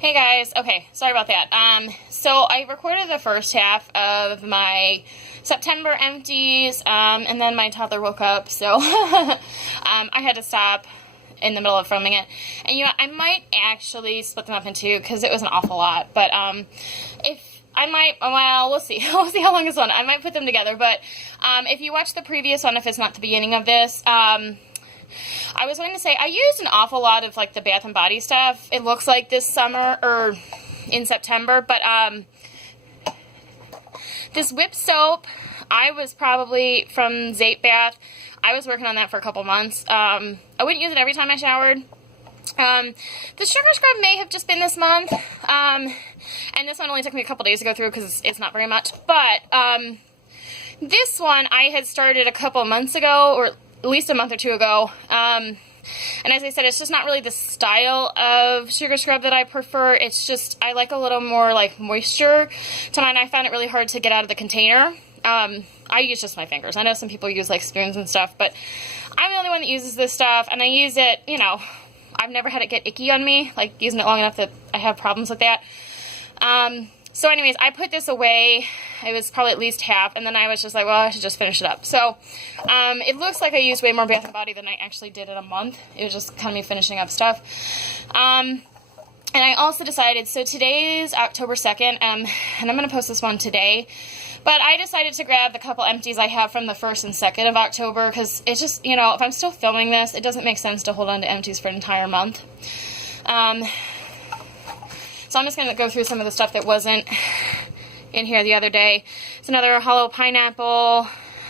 Hey guys, okay, sorry about that. So I recorded the first half of my September empties, and then my toddler woke up, so I had to stop in the middle of filming it. And you know, I might actually split them up in two because it was an awful lot. But if I might, well, we'll see. We'll see how long this one. I might put them together. But if you watch the previous one, if it's not the beginning of this, I was going to say, I used an awful lot of, like, the Bath & Body stuff, it looks like, this summer, or in September, but, this whip soap, I was probably, from Zape Bath, I was working on that for a couple months. I wouldn't use it every time I showered. The sugar scrub may have just been this month, and this one only took me a couple days to go through because it's not very much, but, this one I had started a couple months ago, or at least a month or two ago, and as I said, it's just not really the style of sugar scrub that I prefer. It's just, I like a little more, like, moisture to mine. I found it really hard to get out of the container. I use just my fingers. I know some people use, like, spoons and stuff, but I'm the only one that uses this stuff, and I use it, you know, I've never had it get icky on me, like, using it long enough that I have problems with that. So anyways, I put this away. It was probably at least half, and then I was just like, well, I should just finish it up. So, it looks like I used way more Bath & Body than I actually did in a month. It was just kind of me finishing up stuff. And I also decided, so today's October 2nd, and I'm going to post this one today, but I decided to grab the couple empties I have from the 1st and 2nd of October, because it's just, you know, if I'm still filming this, it doesn't make sense to hold on to empties for an entire month. So I'm just going to go through some of the stuff that wasn't in here the other day. It's another hollow pineapple,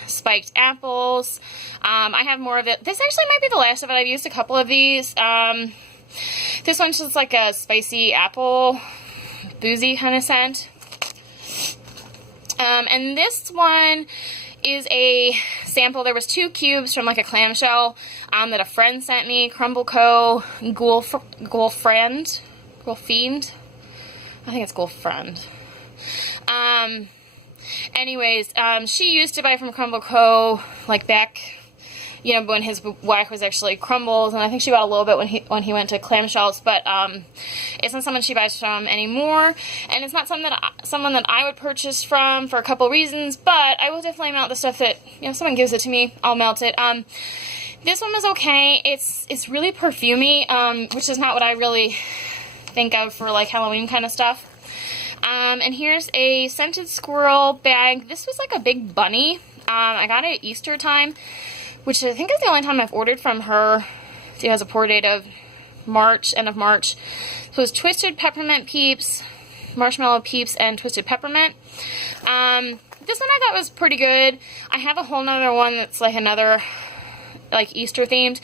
spiked apples. I have more of it. This actually might be the last of it. I've used a couple of these. This one's just like a spicy apple, boozy kind of scent. And this one is a sample. There was 2 cubes from like a clamshell that a friend sent me. Crumble Co. Ghoul Fiend. I think it's Girlfriend. Anyways, she used to buy from Crumble Co. like back, you know, when his wife was actually Crumbles, and I think she bought a little bit when he went to clamshells, but it's not someone she buys from anymore, and it's not someone that I would purchase from for a couple reasons, but I will definitely melt the stuff that, you know, if someone gives it to me, I'll melt it. This one was okay. It's really perfumey, which is not what I really think of for like Halloween kind of stuff. And here's a scented squirrel bag. This was like a big bunny. I got it at Easter time, which I think is the only time I've ordered from her. It has a pour date of March, end of March. So it's Twisted Peppermint Peeps, Marshmallow Peeps, and Twisted Peppermint. This one I thought was pretty good. I have a whole nother one that's like another, like, Easter themed.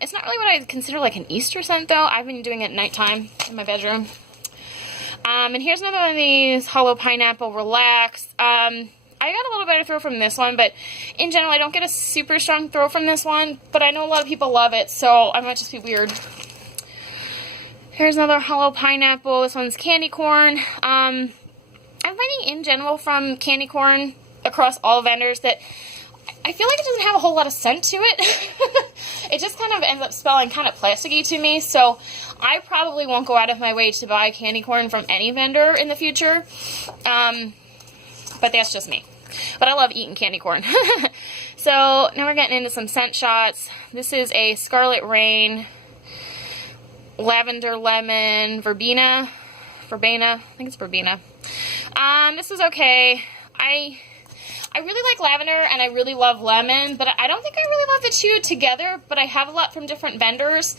It's not really what I consider like an Easter scent though. I've been doing it at nighttime in my bedroom. And here's another one of these hollow pineapple relax. I got a little better throw from this one, but in general I don't get a super strong throw from this one, but I know a lot of people love it, so I might just be weird. Here's another hollow pineapple. This one's candy corn. I'm finding in general from candy corn across all vendors that I feel like it doesn't have a whole lot of scent to it. It just kind of ends up smelling kind of plasticky to me, so I probably won't go out of my way to buy candy corn from any vendor in the future. But that's just me. But I love eating candy corn. So now we're getting into some scent shots. This is a Scarlet Rain, Lavender Lemon, Verbena, I think it's Verbena. This is okay. I really like lavender and I really love lemon, but I don't think I really love the two together, but I have a lot from different vendors.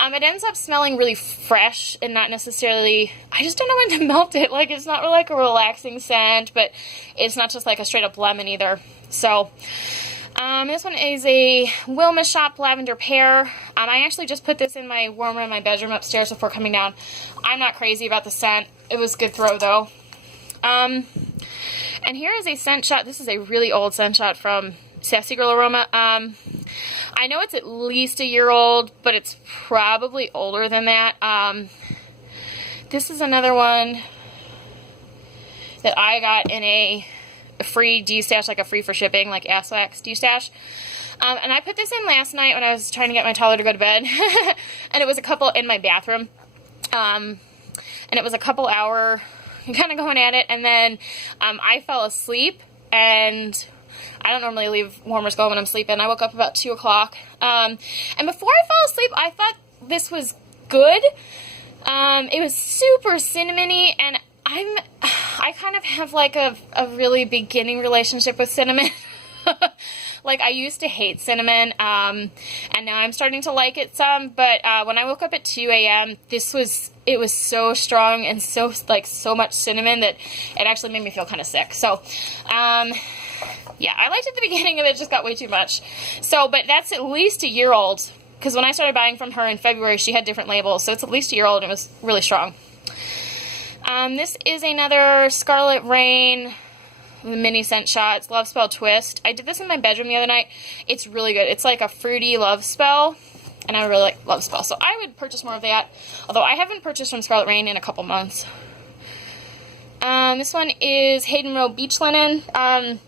It ends up smelling really fresh and not necessarily, I just don't know when to melt it. Like, it's not really like a relaxing scent, but it's not just like a straight up lemon either. So, this one is a Wilma Shop Lavender Pear. I actually just put this in my warmer in my bedroom upstairs before coming down. I'm not crazy about the scent. It was a good throw though. And here is a scent shot. This is a really old scent shot from Sassy Girl Aroma. I know it's at least a year old, but it's probably older than that. This is another one that I got in a free D-stash, like a free for shipping, like Ass Wax D-stash. And I put this in last night when I was trying to get my toddler to go to bed. And it was a couple in my bathroom. and it was a couple hour kind of going at it, and then I fell asleep, and I don't normally leave warmers going when I'm sleeping. I woke up about 2 o'clock, and before I fell asleep, I thought this was good. It was super cinnamony, and I kind of have like a really beginning relationship with cinnamon. Like, I used to hate cinnamon, and now I'm starting to like it some, but when I woke up at 2 a.m., it was so strong and so much cinnamon that it actually made me feel kind of sick. So, yeah, I liked it at the beginning, and it just got way too much. So, but that's at least a year old, because when I started buying from her in February, she had different labels, so it's at least a year old, and it was really strong. This is another Scarlet Rain mini scent shots, Love Spell Twist. I did this in my bedroom the other night. It's really good. It's like a fruity love spell, and I really like love spell, so I would purchase more of that, although I haven't purchased from Scarlet Rain in a couple months. This one is Hayden Row Beach Linen. In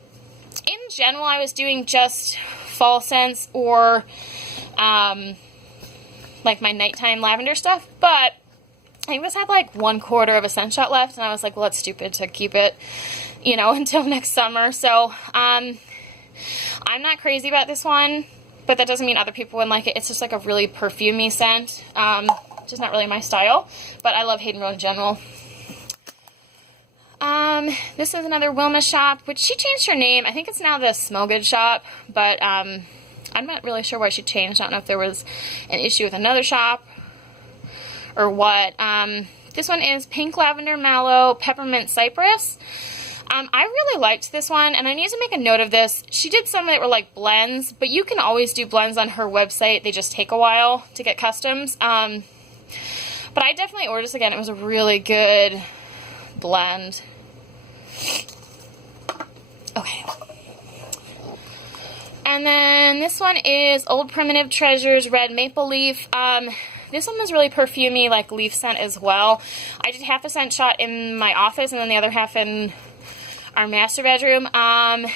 general, I was doing just fall scents or like my nighttime lavender stuff, but I just had like 1/4 of a scent shot left, and I was like, well, that's stupid to keep it, you know, until next summer. So, I'm not crazy about this one, but that doesn't mean other people wouldn't like it. It's just like a really perfumey scent, just not really my style, but I love Hayden Row in general. This is another Wilma shop, which she changed her name. I think it's now the Smell Good shop, but, I'm not really sure why she changed. I don't know if there was an issue with another shop or what. This one is Pink Lavender Mallow Peppermint Cypress. I really liked this one, and I need to make a note of this. She did some that were like blends, but you can always do blends on her website. They just take a while to get customs. But I definitely ordered this again. It was a really good blend. Okay. And then this one is Old Primitive Treasures Red Maple Leaf. This one was really perfumey, like leaf scent as well. I did half a scent shot in my office and then the other half in our master bedroom. And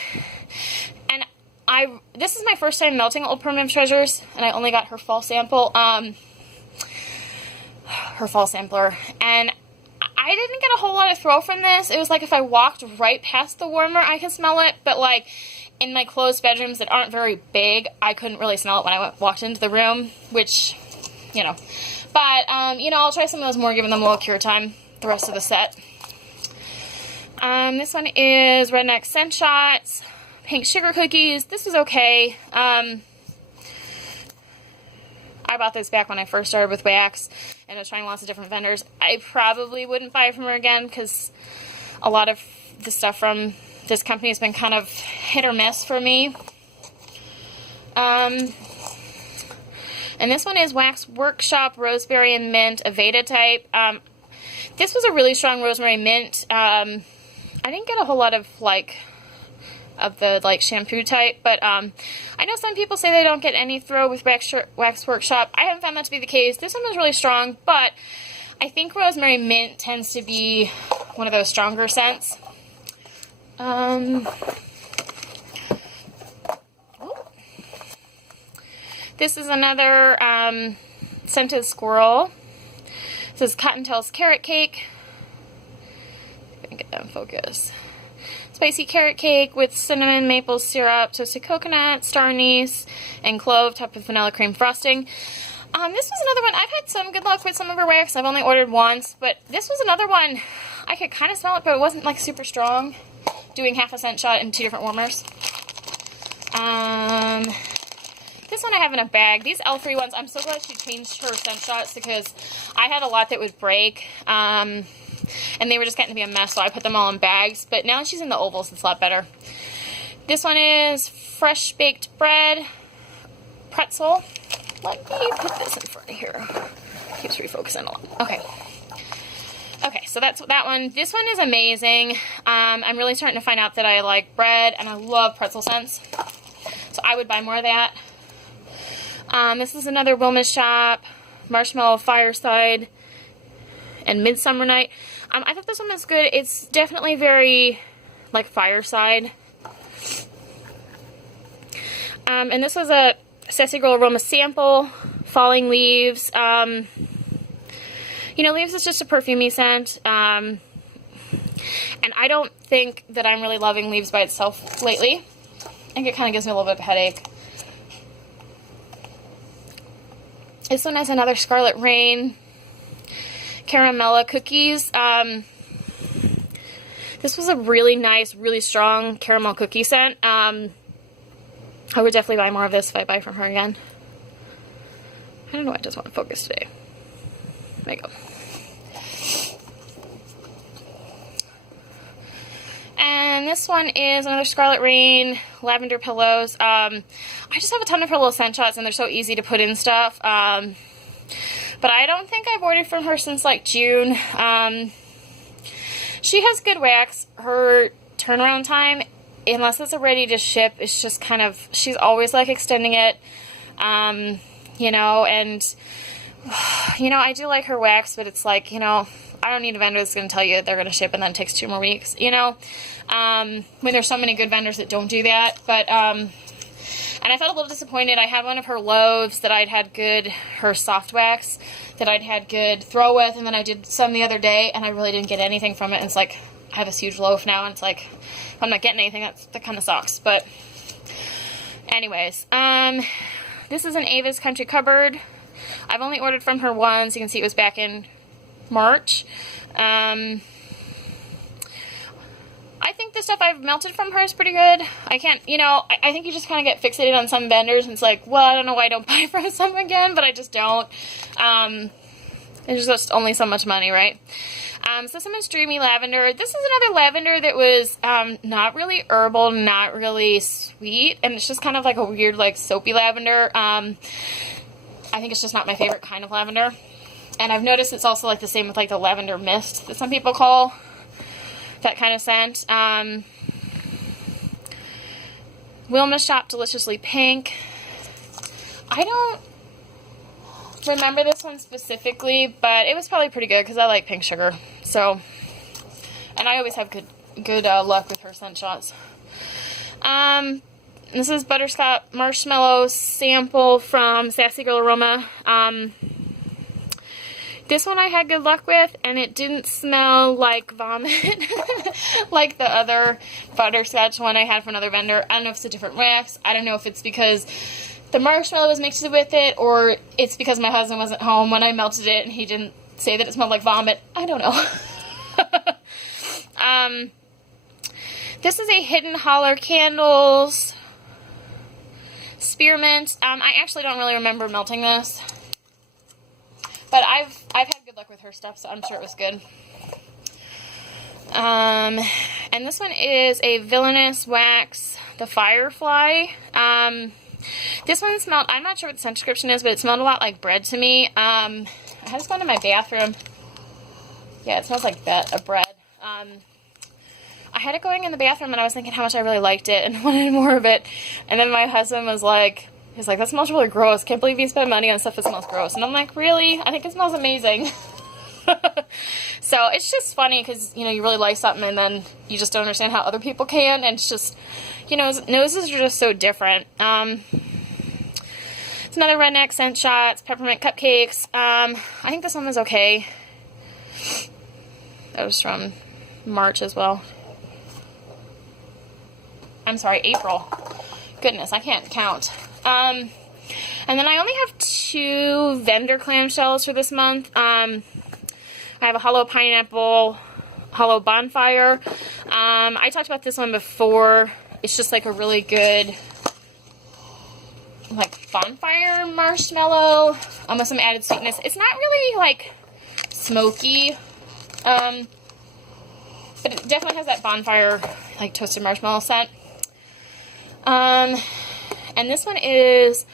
this is my first time melting Old Primitive Treasures, and I only got her fall sample, her fall sampler. And I didn't get a whole lot of throw from this. It was like if I walked right past the warmer, I could smell it, but like in my closed bedrooms that aren't very big, I couldn't really smell it when I walked into the room, which, you know. But, you know, I'll try some of those more, giving them a little cure time, the rest of the set. This one is Redneck Scent Shots, Pink Sugar Cookies. This is okay. I bought this back when I first started with wax, and I was trying lots of different vendors. I probably wouldn't buy from her again, because a lot of the stuff from this company has been kind of hit or miss for me. And this one is Wax Workshop Rosemary and Mint, Aveda type. This was a really strong rosemary mint. I didn't get a whole lot of of the shampoo type, but I know some people say they don't get any throw with Wax Workshop. I haven't found that to be the case. This one was really strong, but I think rosemary mint tends to be one of those stronger scents. This is another scented squirrel. This is Cottontail's Carrot Cake. I'm gonna get that in focus. Spicy carrot cake with cinnamon, maple syrup, toasted coconut, star anise, and clove, topped with vanilla cream frosting. This was another one. I've had some good luck with some of her wax. I've only ordered once, but this was another one. I could kind of smell it, but it wasn't super strong. Doing half a scent shot in 2 different warmers. This one I have in a bag. These L3 ones, I'm so glad she changed her scent shots, because I had a lot that would break. And they were just getting to be a mess, so I put them all in bags. But now she's in the ovals, it's a lot better. This one is Fresh Baked Bread Pretzel. Let me put this in front of here. Keeps refocusing a lot. Okay. Okay, so that's that one. This one is amazing. I'm really starting to find out that I like bread, and I love pretzel scents. So I would buy more of that. This is another Wilma Shop Marshmallow Fireside and Midsummer Night. I thought this one was good. It's definitely very fireside. And this was a Sassy Girl Aroma sample, Falling Leaves. You know, Leaves is just a perfumey scent. And I don't think that I'm really loving Leaves by itself lately. I think it kind of gives me a little bit of a headache. This one has another Scarlet Rain Caramella Cookies. This was a really nice, really strong caramel cookie scent. I would definitely buy more of this if I buy from her again. I don't know why it doesn't want to focus today. There you go. And this one is another Scarlet Rain Lavender Pillows. I just have a ton of her little scent shots, and they're so easy to put in stuff. But I don't think I've ordered from her since like June. She has good wax. Her turnaround time, unless it's a ready to ship, it's just kind of, she's always like extending it. You know, and you know, I do like her wax, but it's like, you know, I don't need a vendor that's going to tell you they're going to ship and then it takes 2 more weeks, you know, when there's so many good vendors that don't do that. But, and I felt a little disappointed. I had one of her loaves that I'd had good, her soft wax, that I'd had good throw with, and then I did some the other day, and I really didn't get anything from it, and it's like, I have this huge loaf now, and it's like, if I'm not getting anything, that kind of sucks. But, anyways, this is an Ava's Country Cupboard. I've only ordered from her once. You can see it was back in March. I think the stuff I've melted from her is pretty good. I can't, you know, I think you just kind of get fixated on some vendors, and it's like, well, I don't know why I don't buy from some again, but I just don't. There's just only so much money, right? So someone's Dreamy Lavender. This is another lavender that was not really herbal, not really sweet, and it's just kind of like a weird, like, soapy lavender. I think it's just not my favorite kind of lavender. And I've noticed it's also like the same with like the lavender mist that some people call that kind of scent. Wilma Shop Deliciously Pink. I don't remember this one specifically, but it was probably pretty good because I like pink sugar. So, and I always have good luck with her scent shots. This is Butterscotch Marshmallow sample from Sassy Girl Aroma. This one I had good luck with, and it didn't smell like vomit like the other butterscotch one I had from another vendor. I don't know if it's a different wax. I don't know if it's because the marshmallow was mixed with it, or it's because my husband wasn't home when I melted it and he didn't say that it smelled like vomit. I don't know. This is a Hidden Holler Candles Spearmint. I actually don't really remember melting this, but I've had good luck with her stuff, so I'm sure it was good. And this one is a Villainous Wax, the Firefly. This one smelled, I'm not sure what the scent description is, but it smelled a lot like bread to me. I had this one in my bathroom. Yeah, it smells like bread. I had it going in the bathroom, and I was thinking how much I really liked it and wanted more of it. And then my husband was like, he's like, that smells really gross. Can't believe you spend money on stuff that smells gross. And I'm like, really? I think it smells amazing. So it's just funny because, you know, you really like something and then you just don't understand how other people can. And it's just, you know, noses are just so different. It's another Redneck Scent Shots, Peppermint Cupcakes. I think this one was okay. That was from March as well. I'm sorry, April. Goodness, I can't count. And then I only have 2 vendor clamshells for this month. I have a Hollow Pineapple, Hollow Bonfire. I talked about this one before. It's just like a really good, like, bonfire marshmallow, almost some added sweetness. It's not really, like, smoky, but it definitely has that bonfire, like, toasted marshmallow scent. And this one is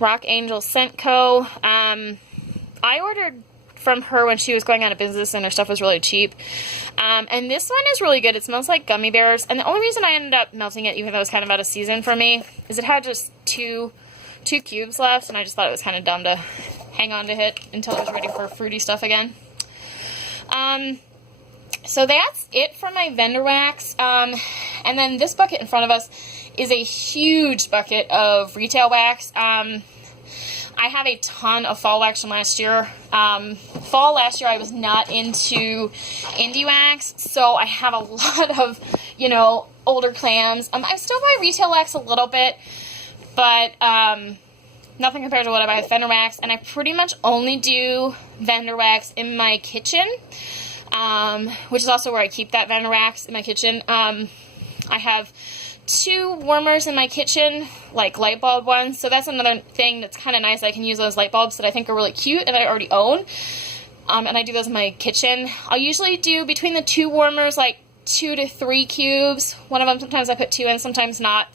Rock Angel Scent Co. I ordered from her when she was going out of business and her stuff was really cheap. And this one is really good. It smells like gummy bears. And the only reason I ended up melting it, even though it was kind of out of season for me, is it had just two cubes left, and I just thought it was kind of dumb to hang on to it until it was ready for fruity stuff again. So that's it for my vendor wax. And then this bucket in front of us is a huge bucket of retail wax. I I have a ton of fall wax from last year. Fall last year I was not into indie wax, so I have a lot of, you know, older clams. I still buy retail wax a little bit, but nothing compared to what I buy with vendor wax, and I pretty much only do vendor wax in my kitchen, which is also where I keep that vendor wax, in my kitchen. I have 2 warmers in my kitchen, like light bulb ones, so that's another thing that's kind of nice. I can use those light bulbs that I think are really cute and I already own, and I do those in my kitchen. I'll usually do between the 2 warmers like 2 to 3 cubes. One of them sometimes I put 2 in, sometimes not.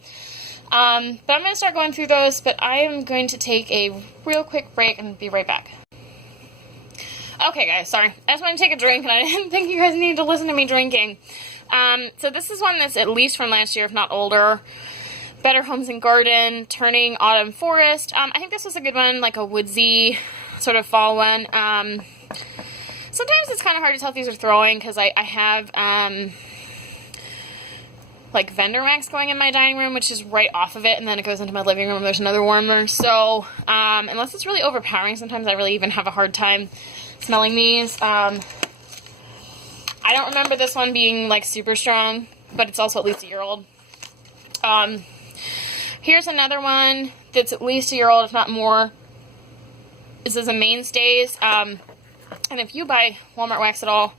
But I'm going to start going through those, but I am going to take a real quick break and be right back. Okay guys, sorry. I just want to take a drink and I didn't think you guys needed to listen to me drinking. So this is one that's at least from last year, if not older. Better Homes and Garden, Turning Autumn Forest. I think this was a good one, like a woodsy sort of fall one. Sometimes it's kind of hard to tell if these are throwing because I have like vendor wax going in my dining room, which is right off of it, and then it goes into my living room. There's another warmer. So unless it's really overpowering, sometimes I really even have a hard time smelling these. I don't remember this one being like super strong, but it's also at least a year old. Here's another one that's at least a year old, if not more. This is a Mainstays. And if you buy Walmart wax at all,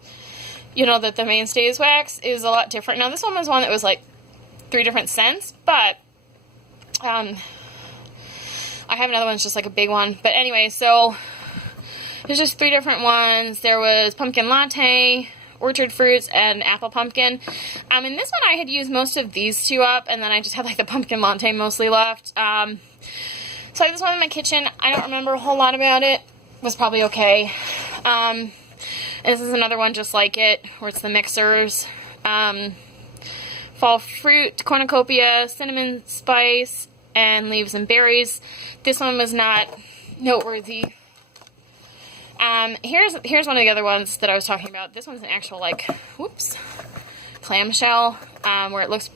you know that the Mainstays wax is a lot different. Now this one was one that was like 3 different scents, but I have another one that's just like a big one. But anyway, so there's just 3 different ones. There was Pumpkin Latte, Orchard Fruits, and Apple Pumpkin. And this one I had used most of these 2 up, and then I just had like the Pumpkin Latte mostly left. So I have this one in my kitchen. I don't remember a whole lot about it. It was probably okay. And this is another one just like it, where it's the mixers. Fall Fruit, Cornucopia, Cinnamon Spice, and Leaves and Berries. This one was not noteworthy. Here's one of the other ones that I was talking about. This one's an actual, like, whoops, clamshell, where it looks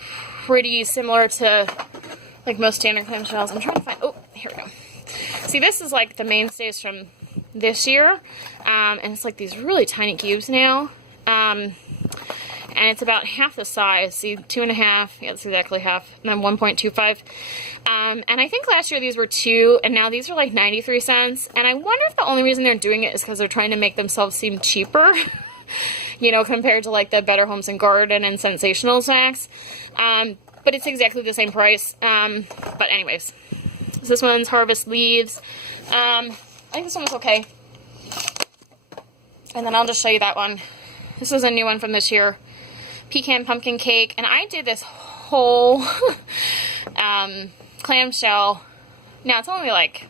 pretty similar to, like, most standard clamshells. I'm trying to find, oh, here we go. See, this is, like, the Mainstays from this year, and it's, like, these really tiny cubes now, and it's about half the size. See, 2.5, yeah, that's exactly half, and then 1.25. And I think last year these were 2, and now these are like 93 cents. And I wonder if the only reason they're doing it is because they're trying to make themselves seem cheaper, you know, compared to like the Better Homes and Garden and Sensational wax. But it's exactly the same price. But anyways, so this one's Harvest Leaves. I think this one was okay. And then I'll just show you that one. This is a new one from this year. Pecan Pumpkin Cake. And I did this whole clamshell. Now it's only like,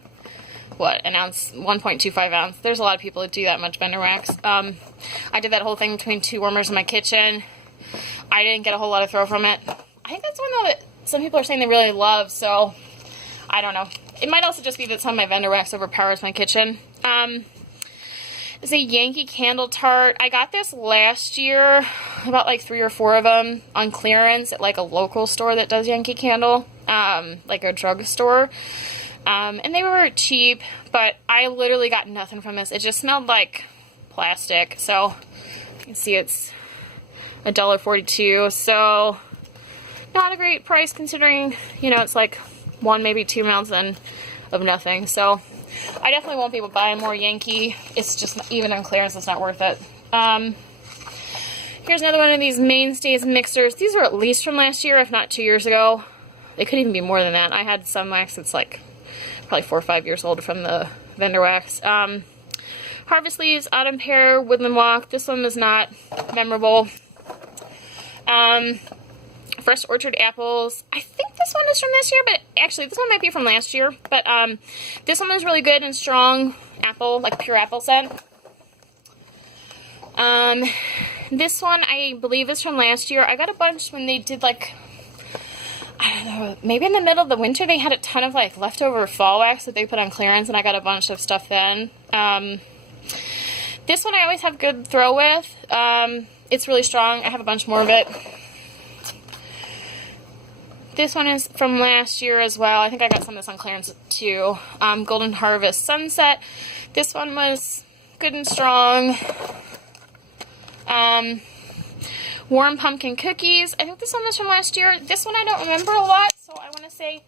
what, an ounce, 1.25 ounce. There's a lot of people that do that much vendor wax. I did that whole thing between 2 warmers in my kitchen. I didn't get a whole lot of throw from it. I think that's one though that some people are saying they really love, so I don't know. It might also just be that some of my vendor wax overpowers my kitchen. It's a Yankee Candle Tart. I got this last year, about like 3 or 4 of them on clearance at like a local store that does Yankee Candle, like a drugstore. And they were cheap, but I literally got nothing from this. It just smelled like plastic. So you can see it's $1.42. So not a great price considering, you know, it's like 1, maybe 2 mouths and of nothing. So I definitely won't be able to buy more Yankee. It's just, even on clearance, it's not worth it. Here's another one of these Mainstays mixers. These were at least from last year, if not 2 years ago. They could even be more than that. I had some wax that's like probably 4 or 5 years old from the vendor wax. Harvest Leaves, Autumn Pear, Woodland Walk. This one is not memorable. Fresh Orchard Apples. I think this one is from this year, but actually this one might be from last year. But this one is really good and strong apple, like pure apple scent. This one I believe is from last year. I got a bunch when they did like, I don't know, maybe in the middle of the winter they had a ton of like leftover fall wax that they put on clearance, and I got a bunch of stuff then. This one I always have good throw with. It's really strong. I have a bunch more of it. This one is from last year as well. I think I got some of this on clearance too. Golden Harvest Sunset. This one was good and strong. Warm Pumpkin Cookies. I think this one was from last year. This one I don't remember a lot, so I want to say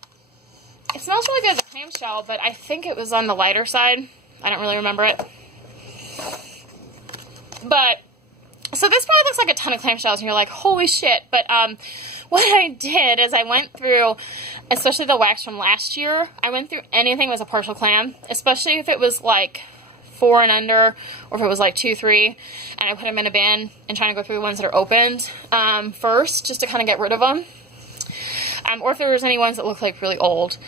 it smells really good as a clamshell, but I think it was on the lighter side. I don't really remember it. But, so this probably looks like a ton of clamshells, and you're like, holy shit. But what I did is I went through, especially the wax from last year, I went through anything that was a partial clam, especially if it was like 4 and under, or if it was like 2, 3, and I put them in a bin and trying to go through the ones that are opened first, just to kind of get rid of them. Or if there was any ones that look like really old.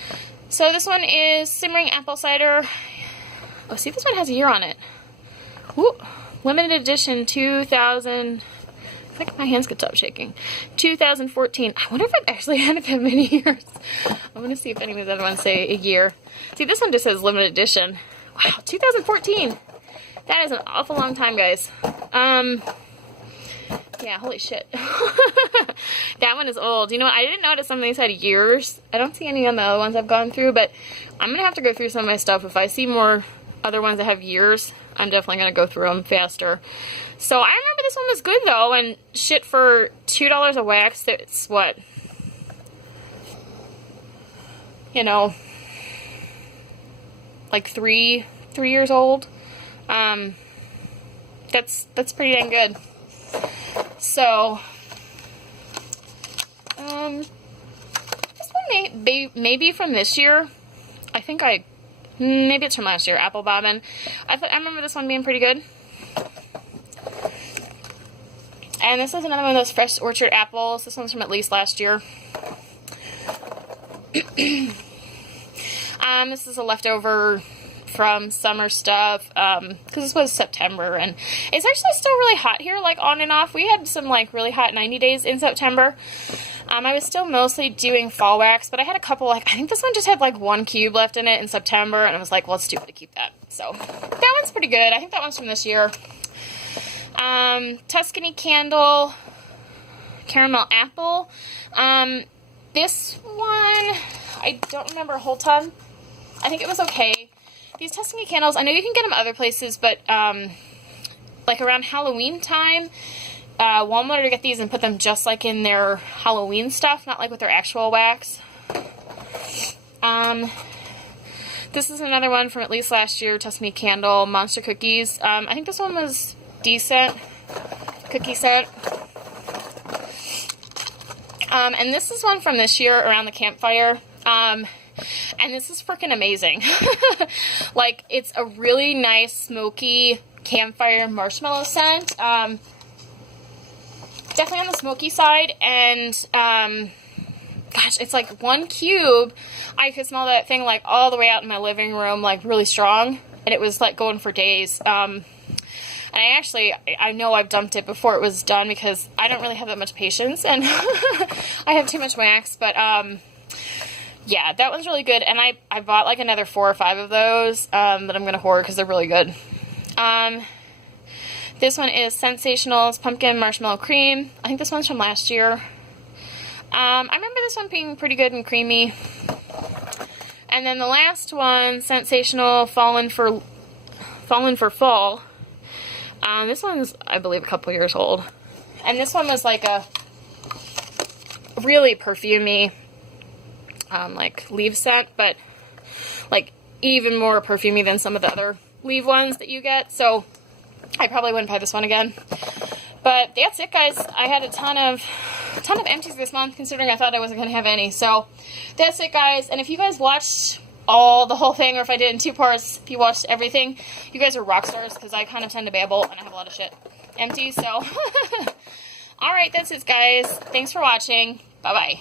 So this one is Simmering Apple Cider. Oh, see, this one has a year on it. Ooh, limited edition 2000. I think my hands could stop shaking. 2014. I wonder if I've actually had it that many years. I'm going to see if any of the other ones say a year. See, this one just says limited edition. Wow, 2014. That is an awful long time, guys. Yeah, holy shit. That one is old. You know what? I didn't notice some of these had years. I don't see any on the other ones I've gone through, but I'm going to have to go through some of my stuff. If I see more other ones that have years, I'm definitely going to go through them faster. So I remember this one was good, though, and shit, for $2 a wax, it's what? You know, like three years old. That's pretty dang good. So, this one may be from this year. I think maybe it's from last year, Apple Bobbin. I remember this one being pretty good. And this is another one of those Fresh Orchard apples. This one's from at least last year. This is a leftover from summer stuff, because this was September, and it's actually still really hot here, like on and off. We had some like really hot 90 days in September. I was still mostly doing fall wax, but I had a couple, like, I think this one just had like 1 cube left in it in September, and I was like, well, it's stupid to keep that. So that one's pretty good. I think that one's from this year. Tuscany Candle Caramel Apple. This one, I don't remember a whole ton. I think it was okay. These Tuscany candles, I know you can get them other places, but like around Halloween time, Walmart to get these and put them just like in their Halloween stuff, not like with their actual wax. This is another one from at least last year, Tuscany Candle Monster Cookies. I think this one was decent cookie set. And this is one from this year around the campfire. And this is freaking amazing. Like, it's a really nice, smoky campfire marshmallow scent. Definitely on the smoky side. And, gosh, it's like 1 cube. I could smell that thing, like, all the way out in my living room, like, really strong. And it was, like, going for days. And I know I've dumped it before it was done because I don't really have that much patience. And I have too much wax. But, yeah, that one's really good, and I bought like another 4 or 5 of those that I'm going to hoard because they're really good. This one is Sensationals Pumpkin Marshmallow Cream. I think this one's from last year. I remember this one being pretty good and creamy. And then the last one, Sensational Fallen for Fall. This one's, I believe, a couple years old. And this one was like a really perfumey, like leaf scent, but like even more perfumey than some of the other leaf ones that you get. So I probably wouldn't buy this one again. But that's it, guys. I had a ton of empties this month, considering I thought I wasn't going to have any. So that's it, guys. And if you guys watched the whole thing, or if I did it in 2 parts, if you watched everything, you guys are rock stars, because I kind of tend to babble and I have a lot of shit empty. So alright, that's it, guys. Thanks for watching. Bye bye.